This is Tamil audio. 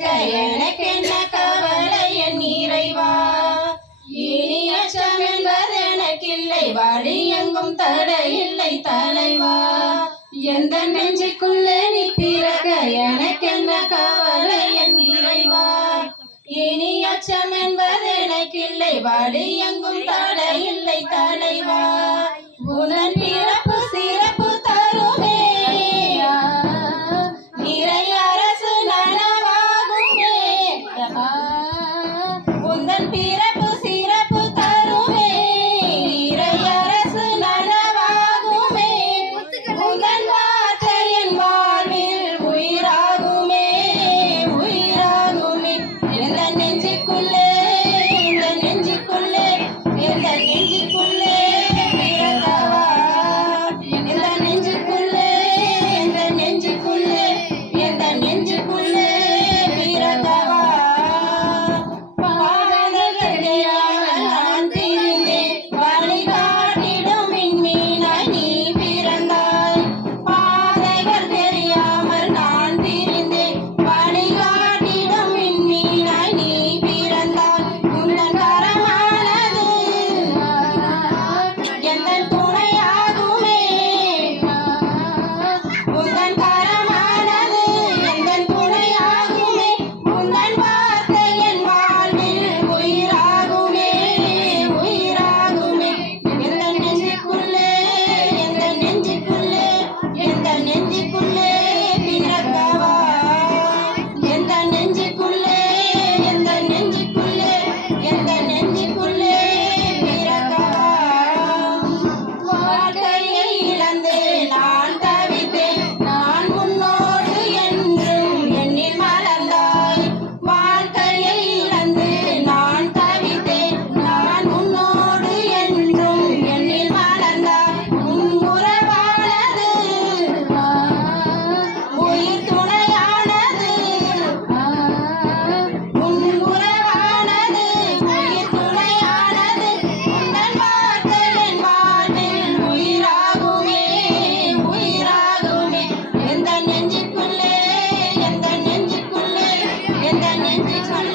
பிறக்க எனக்கு என்ன கவலை என் இறைவா. இனி அச்சம் என்பது எனக்கில்லை, வழி எங்கும் தடையில்லை தலைவா. எந்த நெஞ்சுக்குள்ளே நீ பிறக்க எனக்கு என்ன கவலை என் இறைவா. இனி அச்சம் என்பது எனக்கில்லை, வழி எங்கும் தடையில்லை தலைவா. உனன் பிறப்பு சிறப்பு தருமே, நிறை அரசு நனவாகுமே. உந்தன் பிறப்பு சிறப்பு தருமே, நிறை அரசு நனவாகுமே. உந்தன் வார்த்தை என் வாழ்வில் உயிராகுமே, உயிராகுமே. எந்த நெஞ்சுக்குள்ளே, எந்த நெஞ்சுக்குள்ளே, எந்த நெஞ்சுக்குள்ளே பிறக்கவா. எந்த நெஞ்சுக்குள்ளே, எந்த நெஞ்சுக்குள்ளே, எந்த நெஞ்சுக்குள்ளே பிறக்கவா. பாதைகள் தெரியாமல் நான் திரிந்தேன், வழிகாட்டிடும் விண்மீனாய் நீ பிறந்தாய். பாதைகள் தெரியாமல் நான் திரிந்தேன், வழிகாட்டிடும் விண்மீனாய் நீ பிறந்தாய். உந்தன் கரமானது எந்தன் துணையாகுமே, உந்தன் கரமானது எந்தன் துணையாகுமே. உந்தன் வார்த்தை என் வாழ்வில் உயிராகுமே, உயிராகுமே. எந்த நெஞ்சுக்குள்ளே, எந்த நெஞ்சுக்குள்ளே, எந்த நெஞ்சுக்குள்ளே பிறக்கவா. எந்த நெஞ்சுக்குள்ளே, எந்த நெஞ்சுக்குள்ளே, எந்த நெஞ்சுக்குள்ளே பிறக்கவா. வாழ்க்கையை இழந்து நான் தவித்தேன், நான் உன்னோடு என்றும் எண்ணில் மலர்ந்தாய். வாழ்க்கையை இழந்து நான் தவித்தேன், நான் உன்னோடு என்றும் எண்ணில் மலர்ந்தாய். உன் உறவானது உயிர் துணையானது, உன் உறவானது உயிர் துணையானது. உந்தன் வார்த்தை என் வாழ்வில் உயிராகுமே, உயிராகுமே. எந்த நெஞ்சுக்குள்ளே, எந்த நெஞ்சுக்குள்ளே, எந்த நெஞ்சுக்குள்ளே